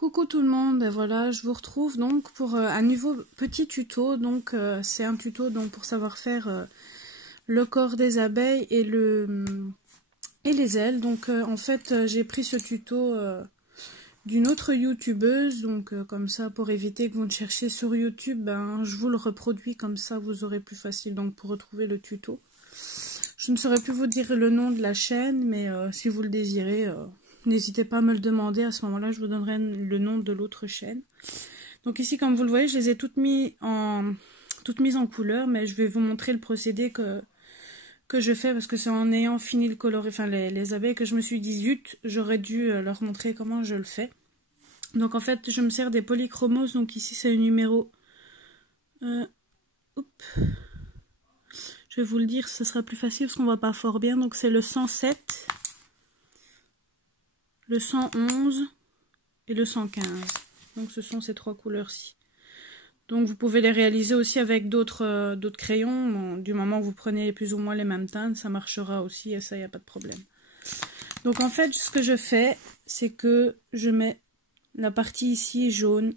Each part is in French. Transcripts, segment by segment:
Coucou tout le monde, ben voilà, je vous retrouve donc pour un nouveau petit tuto. Donc c'est un tuto donc pour savoir faire le corps des abeilles et les ailes. Donc en fait j'ai pris ce tuto d'une autre youtubeuse, donc comme ça pour éviter que vous ne cherchiez sur YouTube, ben je vous le reproduis comme ça vous aurez plus facile donc pour retrouver le tuto. Je ne saurais plus vous dire le nom de la chaîne, mais si vous le désirez, n'hésitez pas à me le demander. À ce moment-là, je vous donnerai le nom de l'autre chaîne. Donc ici, comme vous le voyez, je les ai toutes mises en couleur, mais je vais vous montrer le procédé que je fais, parce que c'est en ayant fini le colorer, enfin les abeilles, que je me suis dit, zut, j'aurais dû leur montrer comment je le fais. Donc en fait, je me sers des polychromos. Donc ici, c'est le numéro... Je vais vous le dire, ce sera plus facile parce qu'on voit pas fort bien. Donc c'est le 107, le 111 et le 115. Donc ce sont ces trois couleurs-ci. Donc vous pouvez les réaliser aussi avec d'autres crayons. Bon, du moment où vous prenez plus ou moins les mêmes teintes, ça marchera aussi et ça, il n'y a pas de problème. Donc en fait, ce que je fais, c'est que je mets la partie ici jaune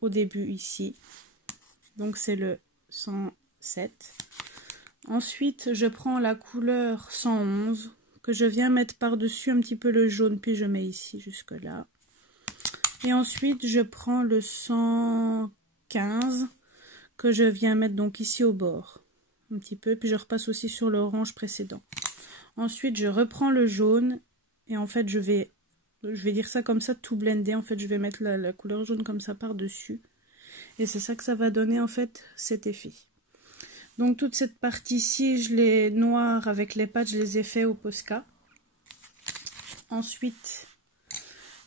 au début ici. Donc c'est le 107. Ensuite, je prends la couleur 111 que je viens mettre par-dessus un petit peu le jaune, puis je mets ici jusque là. Et ensuite, je prends le 115 que je viens mettre donc ici au bord, un petit peu, puis je repasse aussi sur l'orange précédent. Ensuite, je reprends le jaune et en fait, je vais dire ça comme ça, tout blender. En fait, je vais mettre la couleur jaune comme ça par-dessus. Et c'est ça que ça va donner en fait cet effet. Donc toute cette partie-ci, je l'ai noire avec les pattes, je les ai fait au Posca. Ensuite,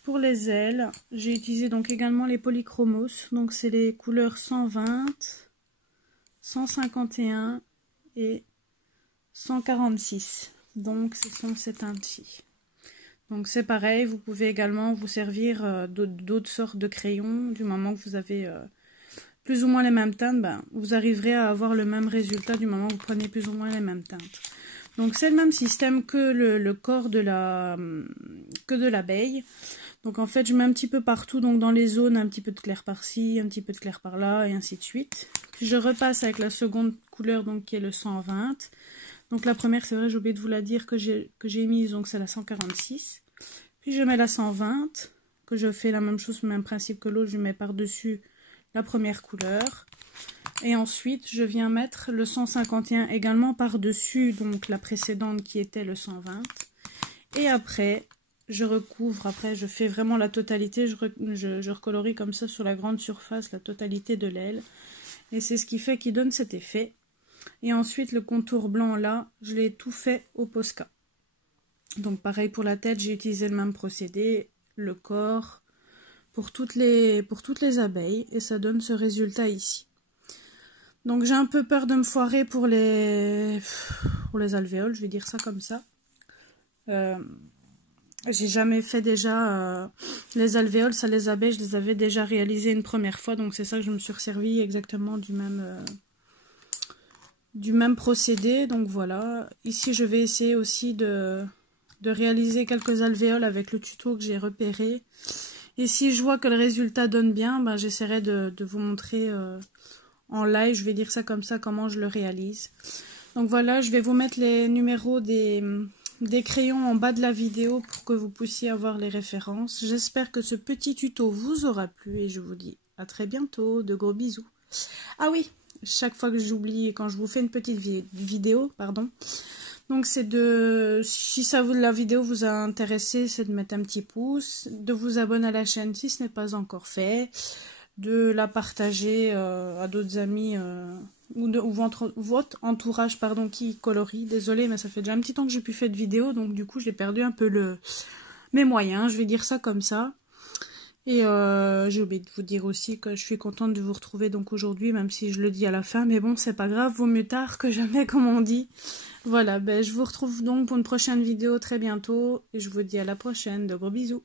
pour les ailes, j'ai utilisé donc également les polychromos. Donc c'est les couleurs 120, 151 et 146. Donc ce sont ces teintes-ci. Donc c'est pareil, vous pouvez également vous servir d'autres sortes de crayons du moment que vous avez... plus ou moins les mêmes teintes, ben, vous arriverez à avoir le même résultat du moment où vous prenez plus ou moins les mêmes teintes. Donc c'est le même système que le corps de l'abeille. Donc en fait je mets un petit peu partout, donc dans les zones, un petit peu de clair par-ci, un petit peu de clair par-là, et ainsi de suite. Puis je repasse avec la seconde couleur, donc qui est le 120. Donc la première, c'est vrai, j'ai oublié de vous la dire que j'ai mise, donc c'est la 146. Puis je mets la 120, que je fais la même chose, le même principe que l'autre, je mets par-dessus la première couleur, et ensuite je viens mettre le 151 également par-dessus donc la précédente qui était le 120, et après je recouvre, après je fais vraiment la totalité, je recolorie comme ça sur la grande surface la totalité de l'aile, et c'est ce qui fait qu'il donne cet effet. Et ensuite le contour blanc là, je l'ai tout fait au Posca. Donc pareil pour la tête, j'ai utilisé le même procédé, le corps, pour toutes les abeilles, et ça donne ce résultat ici. Donc j'ai un peu peur de me foirer pour les alvéoles, je vais dire ça comme ça. J'ai jamais fait déjà les alvéoles, ça les abeilles, je les avais déjà réalisées une première fois, donc c'est ça que je me suis servi exactement du même procédé. Donc voilà, ici je vais essayer aussi de réaliser quelques alvéoles avec le tuto que j'ai repéré. Et si je vois que le résultat donne bien, ben, j'essaierai de vous montrer en live, je vais dire ça comme ça, comment je le réalise. Donc voilà, je vais vous mettre les numéros des crayons en bas de la vidéo pour que vous puissiez avoir les références. J'espère que ce petit tuto vous aura plu et je vous dis à très bientôt, de gros bisous. Ah oui, chaque fois que j'oublie, quand je vous fais une petite vidéo, pardon. Donc c'est si la vidéo vous a intéressé, c'est de mettre un petit pouce, de vous abonner à la chaîne si ce n'est pas encore fait, de la partager à d'autres amis ou votre entourage pardon, qui colorie. Désolée, mais ça fait déjà un petit temps que j'ai plus fait de vidéo, donc du coup j'ai perdu un peu mes moyens, je vais dire ça comme ça. Et j'ai oublié de vous dire aussi que je suis contente de vous retrouver donc aujourd'hui, même si je le dis à la fin, mais bon, c'est pas grave, vaut mieux tard que jamais, comme on dit. Voilà, ben, je vous retrouve donc pour une prochaine vidéo très bientôt, et je vous dis à la prochaine, de gros bisous.